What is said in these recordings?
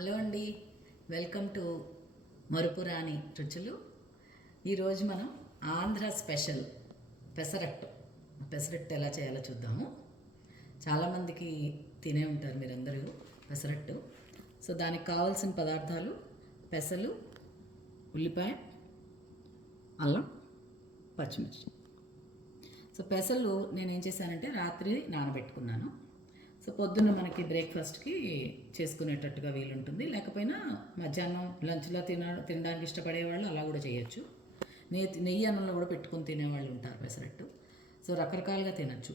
Hello అండి. Welcome to మరుపురాని రుచులు. ఈరోజు మనం ఆంధ్ర స్పెషల్ పెసరట్టు. పెసరట్టు ఎలా చేయాలో చూద్దాము. చాలామందికి తినే ఉంటారు మీరందరూ పెసరట్టు. సో దానికి కావాల్సిన పదార్థాలు పెసలు ఉల్లిపాయ అల్లం పచ్చిమిర్చి. సో పెసలు నేను ఏం చేశానంటే రాత్రి నానబెట్టుకున్నాను. సో పొద్దున్న మనకి బ్రేక్ఫాస్ట్కి చేసుకునేటట్టుగా వీలుంటుంది. లేకపోయినా మధ్యాహ్నం లంచ్లో తిన తినడానికి ఇష్టపడే వాళ్ళు అలా కూడా చేయొచ్చు. నెయ్యి నెయ్యి అన్నంలో కూడా పెట్టుకొని తినేవాళ్ళు ఉంటారు పెసరట్టు. సో రకరకాలుగా తినచ్చు.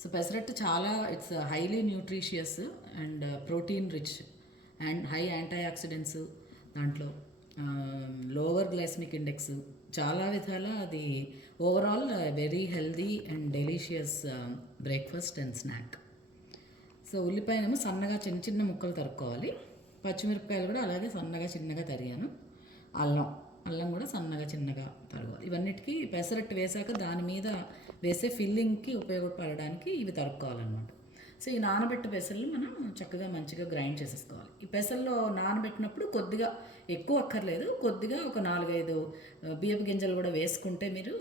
సో పెసరట్టు చాలా it's highly nutritious and protein rich and high antioxidants దాంట్లో లోవర్ గ్లైస్మిక్ ఇండెక్స్ చాలా విధాల అది overall very healthy and delicious breakfast and snack. So ఉల్లిపాయనేమో సన్నగా చిన్న చిన్న ముక్కలు తరుక్కోవాలి. పచ్చిమిరపకాయలు కూడా అలాగే సన్నగా చిన్నగా తరిగాను. అల్లం అల్లం కూడా సన్నగా చిన్నగా తరగాలి ఇవన్నిటికీ పెసరట్టు వేశాక దాని మీద వేసే ఫిల్లింగ్కి ఉపయోగపడడానికి ఇవి తరుక్కోవాలన్నమాట. సో ఈ నానబెట్ట పెసలు మనం చక్కగా మంచిగా గ్రైండ్ చేసేసుకోవాలి. ఈ పెసల్లో నానబెట్టినప్పుడు కొద్దిగా ఎక్కువ అక్కర్లేదు. కొద్దిగా ఒక నాలుగైదు బియ్యపు గింజలు కూడా వేసుకుంటే మీరు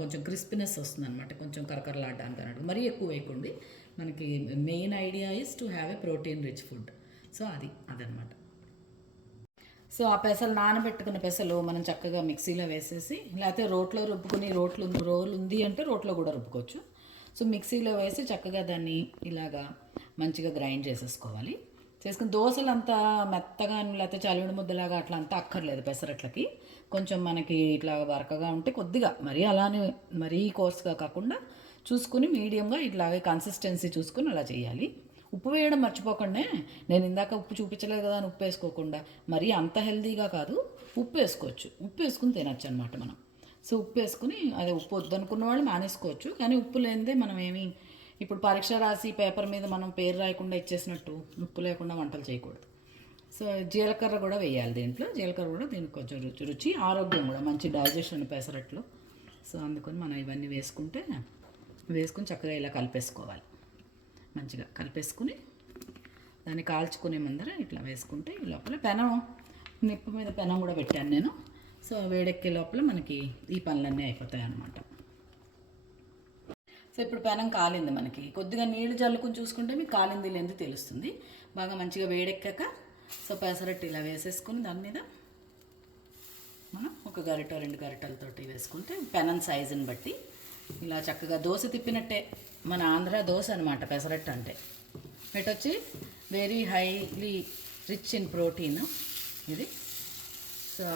కొంచెం క్రిస్పీనెస్ వస్తుంది అనమాట కొంచెం కరకరలాడడానికి అన్నట్టు. మరీ ఎక్కువ వేయకండి. మనకి main idea is to have a protein rich food. So అది అదనమాట సో ఆ పెసలు నానబెట్టుకున్న పెసలు మనం చక్కగా మిక్సీలో వేసేసి లేకపోతే రోట్లో రుబ్బుకుని రోట్లు రోలు ఉంది అంటే రోట్లో కూడా రుబ్బుకోవచ్చు. సో మిక్సీలో వేసి చక్కగా దాన్ని ఇలాగా మంచిగా గ్రైండ్ చేసేసుకోవాలి. చేసుకుని దోశలు అంతా మెత్తగా లేకపోతే చలివిడి ముద్దలాగా అట్లా అంతా అక్కర్లేదు పెసరట్లకి. కొంచెం మనకి ఇట్లా వరకగా ఉంటే కొద్దిగా మరీ అలానే మరీ కోర్స్గా కాకుండా చూసుకుని మీడియంగా ఇట్లాగే కన్సిస్టెన్సీ చూసుకుని అలా చేయాలి. ఉప్పు వేయడం మర్చిపోకుండా. నేను ఇందాక ఉప్పు చూపించలేదు కదా అని ఉప్పు వేసుకోకుండా. మరీ అంత హెల్దీగా కాదు ఉప్పు వేసుకోవచ్చు. ఉప్పు వేసుకుని తినచ్చు అనమాట మనం. సో ఉప్పు వేసుకుని అదే ఉప్పు వద్దనుకున్న వాళ్ళు మానేసుకోవచ్చు. కానీ ఉప్పు లేనిదే మనం ఏమి ఇప్పుడు పరీక్ష రాసి పేపర్ మీద మనం పేరు రాయకుండా ఇచ్చేసినట్టు ఉప్పు లేకుండా వంటలు చేయకూడదు. సో జీలకర్ర కూడా వేయాలి దీంట్లో. జీలకర్ర కూడా దీనికి కొంచెం రుచి రుచి ఆరోగ్యం కూడా మంచి డైజెషన్ పెసరట్లు. సో అందుకని మనం ఇవన్నీ వేసుకుంటే వేసుకుని చక్కగా ఇలా కలిపేసుకోవాలి. మంచిగా కలిపేసుకుని దాన్ని కాల్చుకునే ముందర ఇట్లా వేసుకుంటే ఈ లోపల పెనం నిప్పు మీద పెనం కూడా పెట్టాను నేను. సో వేడెక్కే లోపల మనకి ఈ పనులన్నీ అయిపోతాయి అన్నమాట. సో ఇప్పుడు పెనం కాలింది మనకి. కొద్దిగా నీళ్ళు జల్లుకుని చూసుకుంటే మీకు కాలింది లేదు తెలుస్తుంది. బాగా మంచిగా వేడెక్కాక సో పెసరట్టు ఇలా వేసేసుకుని దాని మీద మనం ఒక గరిట రెండు గరిటలతోటి వేసుకుంటే పెనం సైజుని బట్టి ఇలా చక్కగా దోశ తిప్పినట్టే మన ఆంధ్ర దోశ అనమాట పెసరట్టు అంటే. ఇటు వచ్చి very highly rich in protein ఇది. సో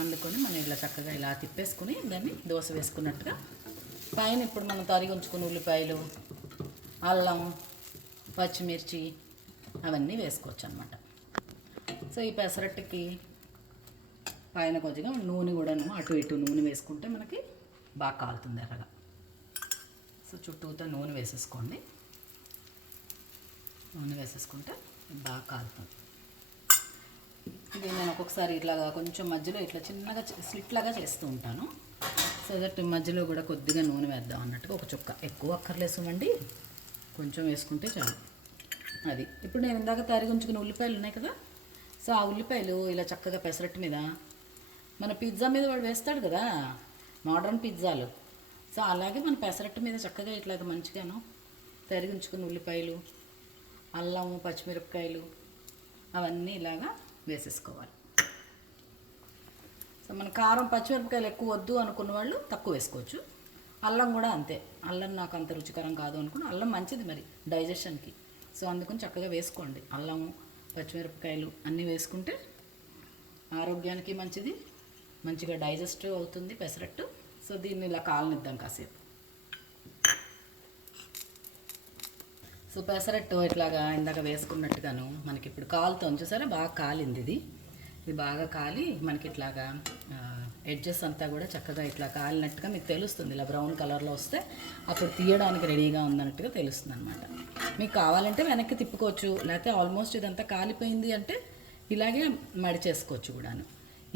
అందుకొని మనం ఇలా చక్కగా ఇలా తిప్పేసుకుని దాన్ని దోశ వేసుకున్నట్టుగా. పైన ఇప్పుడు మనం తరిగి ఉంచుకున్న ఉల్లిపాయలు అల్లం పచ్చిమిర్చి అవన్నీ వేసుకోవచ్చు అనమాట సో ఈ పెసరట్టుకి పైన కొద్దిగా నూనె కూడా అటు ఇటు నూనె వేసుకుంటే మనకి బాగా కాలుతుంది ఎర్రగా. సో చుట్టూతో నూనె వేసేసుకోండి. నూనె వేసేసుకుంటే బాగా కాలుతుంది. ఇది నేను ఒక్కొక్కసారి ఇట్లాగా కొంచెం మధ్యలో ఇట్లా చిన్నగా స్లిట్ లాగా చేస్తూ ఉంటాను. సో దట్ మధ్యలో కూడా కొద్దిగా నూనె వేద్దాం అన్నట్టుగా ఒక చుక్క. ఎక్కువ అక్కర్లేసమండి కొంచెం వేసుకుంటే చాలు. అది. ఇప్పుడు నేను ఇందాక తరిగించుకున్న ఉల్లిపాయలు ఉన్నాయి కదా? సో ఆ ఉల్లిపాయలు ఇలా చక్కగా పెసరట్టు మీద మన పిజ్జా మీద వాడు వేస్తాడు కదా? మోడర్న్ పిజ్జాలు. సో అలాగే మన పెసరట్టు మీద చక్కగా ఇట్లాగ మంచిగాను తరిగించుకున్న ఉల్లిపాయలు అల్లము పచ్చిమిరపకాయలు అవన్నీ ఇలాగా వేసేసుకోవాలి. సో మన కారం పచ్చిమిరపకాయలు ఎక్కువ వద్దు అనుకున్న వాళ్ళు తక్కువ వేసుకోవచ్చు. అల్లం కూడా అంతే. అల్లం నాకు అంత రుచికరం కాదు అనుకుని అల్లం మంచిది మరి డైజెషన్కి. సో అందుకని చక్కగా వేసుకోండి. అల్లము పచ్చిమిరపకాయలు అన్నీ వేసుకుంటే ఆరోగ్యానికి మంచిది మంచిగా డైజెస్ట్ అవుతుంది పెసరట్టు. సో దీన్ని ఇలా కాలనిద్దాం కాసేపు. సో పెసరట్టు ఇట్లాగా ఇందాక వేసుకున్నట్టుగాను మనకి ఇప్పుడు కాలుతో చూసారా? బాగా కాలింది ఇది. ఇది బాగా కాలి మనకి ఇట్లాగా ఎడ్జెస్ అంతా కూడా చక్కగా ఇట్లా కాలినట్టుగా మీకు తెలుస్తుంది. ఇలా బ్రౌన్ కలర్లో వస్తే అప్పుడు తీయడానికి రెడీగా ఉందన్నట్టుగా తెలుస్తుంది అనమాట మీకు కావాలంటే వెనక్కి తిప్పుకోవచ్చు. లేకపోతే ఆల్మోస్ట్ ఇదంతా కాలిపోయింది అంటే ఇలాగే మడిచేసుకోవచ్చు కూడాను.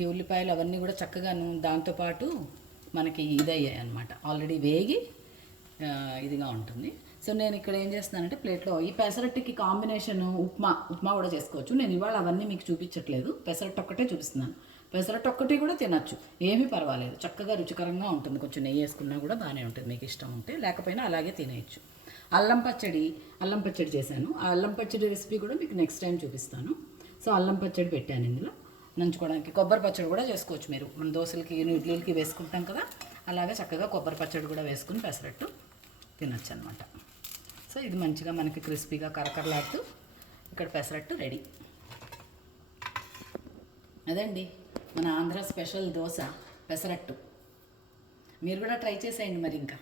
ఈ ఉల్లిపాయలు అవన్నీ కూడా చక్కగాను దాంతోపాటు మనకి ఇదయ్యాయి అనమాట ఆల్రెడీ వేగి ఇదిగా ఉంటుంది. సో నేను ఇక్కడ ఏం చేస్తున్నానంటే ప్లేట్లో ఈ పెసరట్టుకి కాంబినేషన్ ఉప్మా ఉప్మా కూడా చేసుకోవచ్చు. నేను ఇవాళ అవన్నీ మీకు చూపించట్లేదు. పెసరట్టు ఒక్కటే చూపిస్తున్నాను. పెసరట్టు ఒక్కటి కూడా తినచ్చు. ఏమీ పర్వాలేదు. చక్కగా రుచికరంగా ఉంటుంది. కొంచెం నెయ్యి వేసుకున్నా కూడా బాగానే ఉంటుంది. మీకు ఇష్టం ఉంటే లేకపోయినా అలాగే తినేయచ్చు. అల్లం పచ్చడి అల్లం పచ్చడి చేశాను. ఆ అల్లం పచ్చడి రెసిపీ కూడా మీకు నెక్స్ట్ టైం చూపిస్తాను. సో అల్లం పచ్చడి పెట్టాను ఇందులో. నంచుకోవడానికి కొబ్బరి పచ్చడి కూడా చేసుకోవచ్చు మీరు. మన దోశలకి ఇడ్లీలకి వేసుకుంటాం కదా. అలాగే చక్కగా కొబ్బరి పచ్చడి కూడా వేసుకుని పెసరట్టు తినచ్చు అనమాట సో ఇది మంచిగా మనకి క్రిస్పీగా కరకరలాడుతూ ఇక్కడ పెసరట్టు రెడీ. అదండి మన ఆంధ్ర స్పెషల్ దోశ పెసరట్టు. మీరు కూడా ట్రై చేసేయండి మరి ఇంకా.